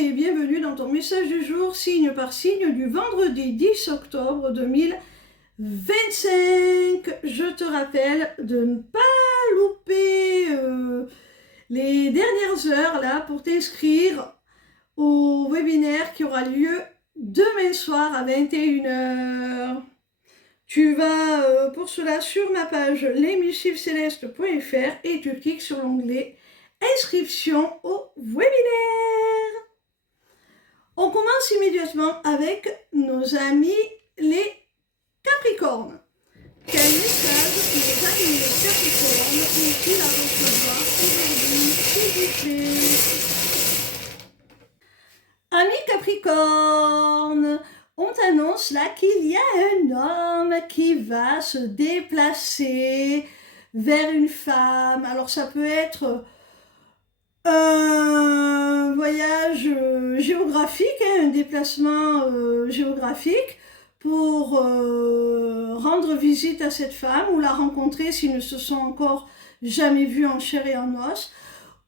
et bienvenue dans ton message du jour, signe par signe, du vendredi 10 octobre 2025. Je te rappelle de ne pas louper les dernières heures là pour t'inscrire au webinaire qui aura lieu demain soir à 21h. Tu vas pour cela sur ma page lesmissivescelestes.fr et tu cliques sur l'onglet inscription au webinaire. On commence immédiatement avec nos amis les Capricornes. Quel message nos amis les Capricornes ont-ils à recevoir aujourd'hui, s'il vous plaît? Amis Capricornes, on t'annonce là qu'il y a un homme qui va se déplacer vers une femme. Alors ça peut être un voyage géographique, un déplacement géographique pour rendre visite à cette femme ou la rencontrer s'ils ne se sont encore jamais vus en chair et en os.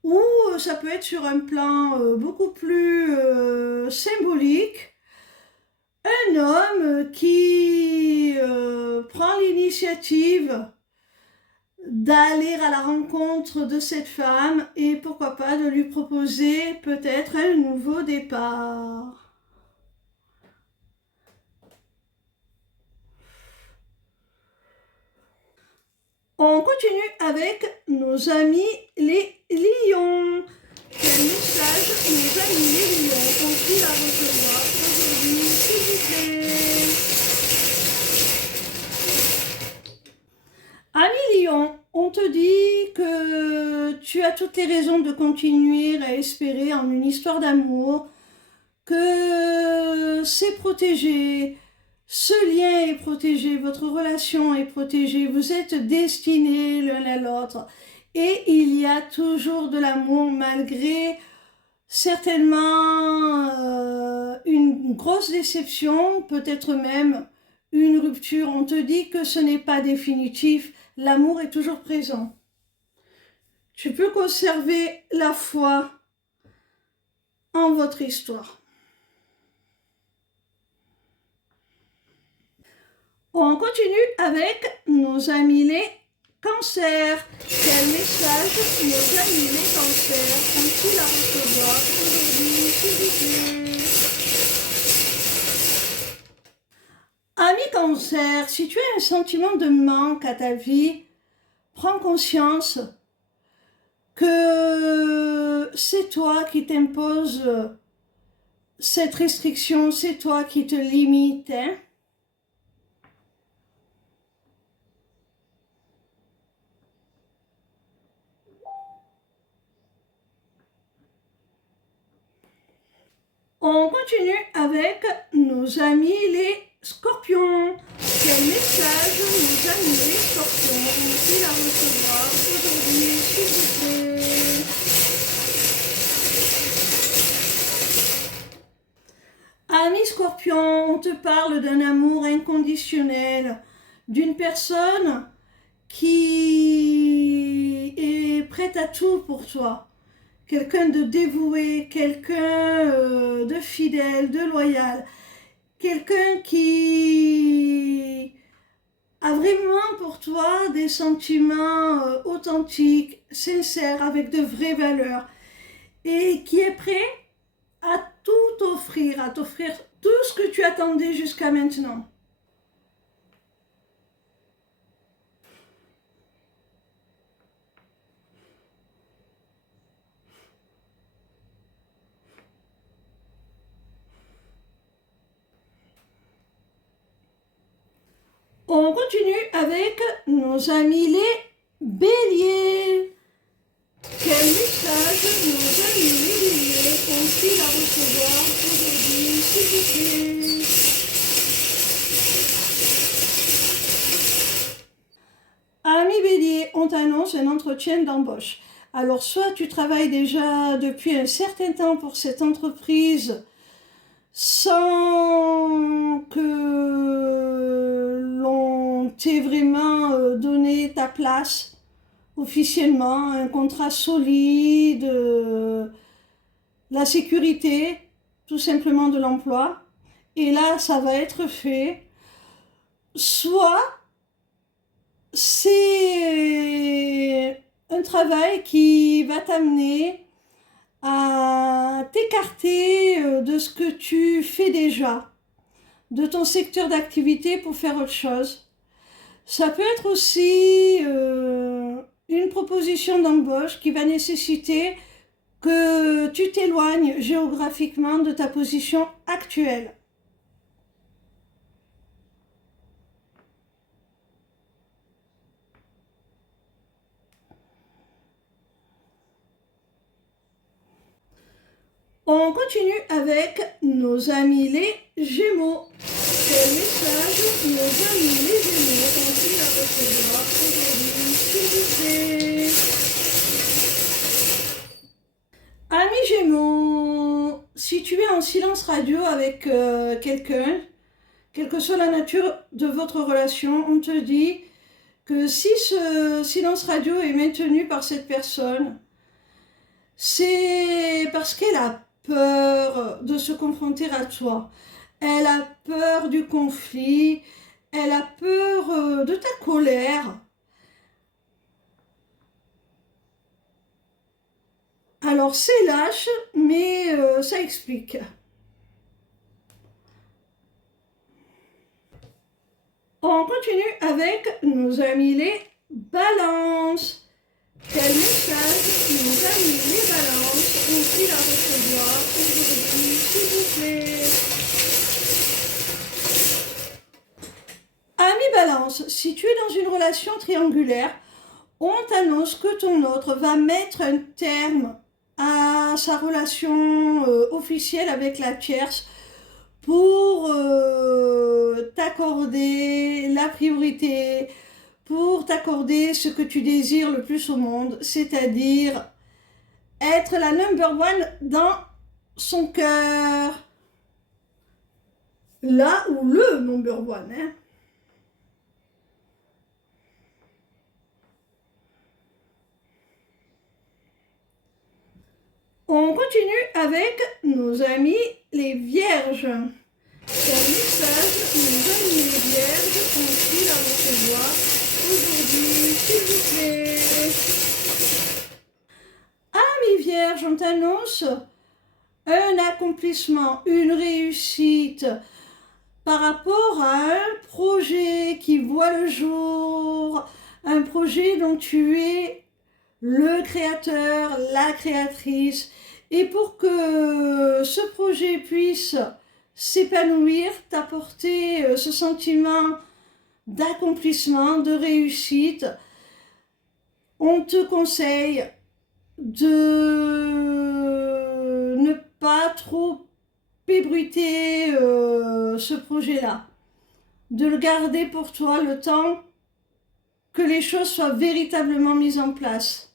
Ou ça peut être sur un plan beaucoup plus symbolique, un homme qui prend l'initiative d'aller à la rencontre de cette femme et pourquoi pas de lui proposer peut-être un nouveau départ. On continue avec nos amis les lions. Quel message nos amis les lions ont-ils à recevoir aujourd'hui, s'il vous plaît? Amis lions, on te dit que tu as toutes les raisons de continuer à espérer en une histoire d'amour, que c'est protégé, ce lien est protégé, votre relation est protégée, vous êtes destinés l'un à l'autre et il y a toujours de l'amour malgré certainement une grosse déception, peut-être même une rupture. On te dit que ce n'est pas définitif, l'amour est toujours présent. Tu peux conserver la foi en votre histoire. On continue avec nos amis les cancers. Quel message nos amis les cancers ont-ils à recevoir aujourd'hui, s'il vous plaît? Ami cancer, si tu as un sentiment de manque à ta vie, prends conscience que c'est toi qui t'imposes cette restriction, c'est toi qui te limites, hein? On continue avec nos amis les scorpions. Quel message nos amis les scorpions ont-ils à recevoir aujourd'hui, s'il vous plaît? Amis scorpions, on te parle d'un amour inconditionnel, d'une personne qui est prête à tout pour toi. Quelqu'un de dévoué, quelqu'un de fidèle, de loyal, quelqu'un qui a vraiment pour toi des sentiments authentiques, sincères, avec de vraies valeurs et qui est prêt à tout offrir, à t'offrir tout ce que tu attendais jusqu'à maintenant. On continue avec nos amis les béliers. Quel message nos amis les béliers ont-ils à recevoir aujourd'hui, s'il vous plaît? Amis béliers, on t'annonce un entretien d'embauche. Alors soit tu travailles déjà depuis un certain temps pour cette entreprise sans que l'on t'ait vraiment donné ta place officiellement, un contrat solide, la sécurité, tout simplement de l'emploi. Et là, ça va être fait. Soit c'est un travail qui va t'amener à t'écarter de ce que tu fais déjà, de ton secteur d'activité pour faire autre chose. Ça peut être aussi une proposition d'embauche qui va nécessiter que tu t'éloignes géographiquement de ta position actuelle. On continue avec nos amis les Gémeaux. Quel message nos amis les Gémeaux ont-ils à recevoir aujourd'hui, s'il vous plaît? Amis Gémeaux, si tu es en silence radio avec quelqu'un, quelle que soit la nature de votre relation, on te dit que si ce silence radio est maintenu par cette personne, c'est parce qu'elle a peur de se confronter à toi. Elle a peur du conflit, elle a peur de ta colère. Alors c'est lâche, mais ça explique. On continue avec nos amis les balances. Quel message nos amis les balances ont-ils à recevoir aujourd'hui, s'il vous plaît? Amis balance, si tu es dans une relation triangulaire, on t'annonce que ton autre va mettre un terme à sa relation officielle avec la tierce pour t'accorder la priorité, pour t'accorder ce que tu désires le plus au monde, c'est-à-dire être la number one dans son cœur. Là où le number one, hein. On continue avec nos amis les vierges. Quel message nos amis les vierges ont-ils à recevoir aujourd'hui, s'il vous plaît? Amis vierges, on t'annonce un accomplissement, une réussite par rapport à un projet qui voit le jour, un projet dont tu es le créateur, la créatrice. Et pour que ce projet puisse s'épanouir, t'apporter ce sentiment d'accomplissement, de réussite, on te conseille de ne pas trop ébruiter ce projet-là, de le garder pour toi le temps que les choses soient véritablement mises en place.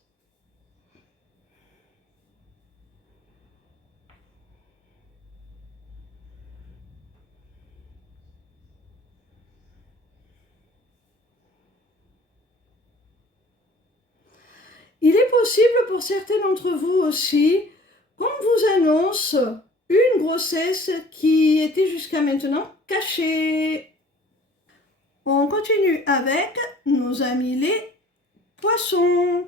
Il est possible pour certains d'entre vous aussi qu'on vous annonce une grossesse qui était jusqu'à maintenant cachée. On continue avec nos amis les poissons.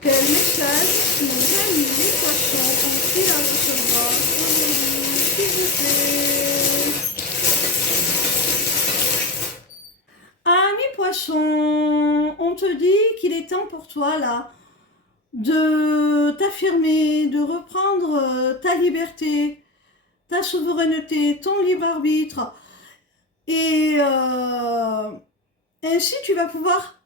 Quel message nos amis les poissons ont-ils à recevoir aujourd'hui, s'il vous plaît? Amis poissons, on te dit qu'il est temps pour toi là de t'affirmer, de reprendre ta liberté, ta souveraineté, ton libre arbitre. Et ainsi, tu vas pouvoir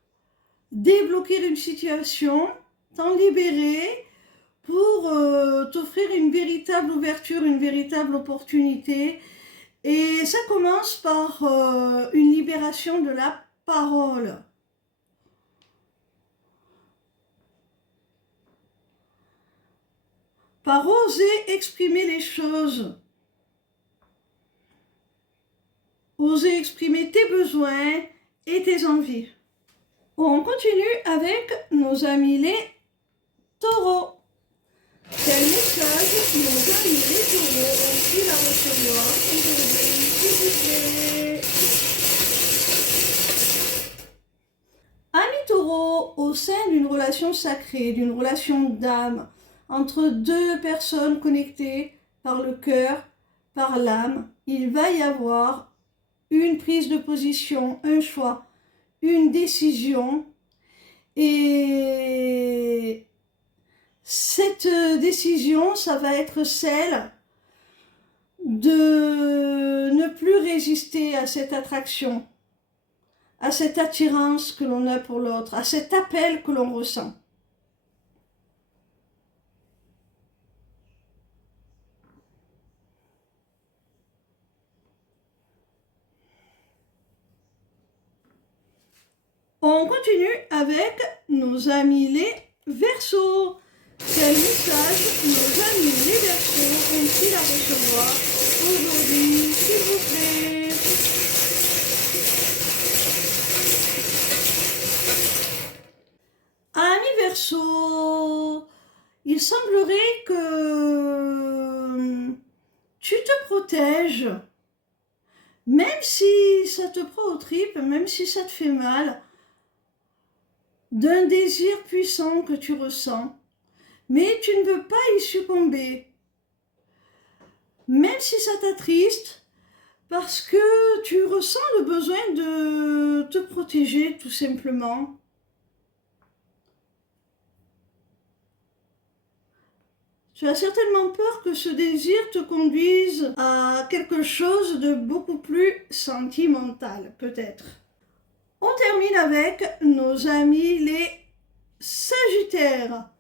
débloquer une situation, t'en libérer pour t'offrir une véritable ouverture, une véritable opportunité. Et ça commence par une libération de la parole. Par oser exprimer les choses. Oser exprimer tes besoins et tes envies. On continue avec nos amis les taureaux. Quel message nos amis les taureaux ont-ils à recevoir aujourd'hui, s'il vous plaît? Amis taureaux, au sein d'une relation sacrée, d'une relation d'âme, entre deux personnes connectées par le cœur, par l'âme, il va y avoir une prise de position, un choix, une décision. Et cette décision, ça va être celle de ne plus résister à cette attraction, à cette attirance que l'on a pour l'autre, à cet appel que l'on ressent. On continue avec nos amis les Verseaux. Quel message nos amis les Verseaux ont-ils à recevoir aujourd'hui, s'il vous plaît? Amis Verseaux, il semblerait que tu te protèges, même si ça te prend aux tripes, même si ça te fait mal, d'un désir puissant que tu ressens, mais tu ne veux pas y succomber, même si ça t'attriste, parce que tu ressens le besoin de te protéger tout simplement. Tu as certainement peur que ce désir te conduise à quelque chose de beaucoup plus sentimental, peut-être. On termine avec nos amis les Sagittaires.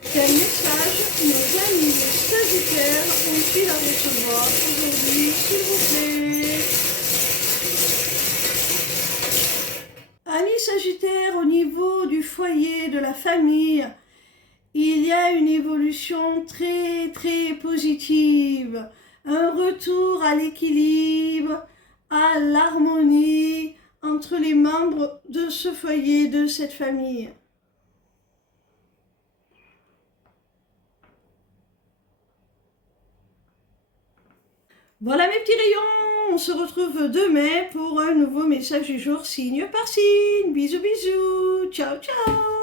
Quel message nos amis les Sagittaires ont-ils à recevoir aujourd'hui, s'il vous plaît? Amis Sagittaires, au niveau du foyer, de la famille, il y a une évolution très très positive, un retour à l'équilibre, à l'harmonie entre les membres de ce foyer, de cette famille. Voilà mes petits rayons, on se retrouve demain pour un nouveau message du jour, signe par signe. Bisous bisous, ciao ciao.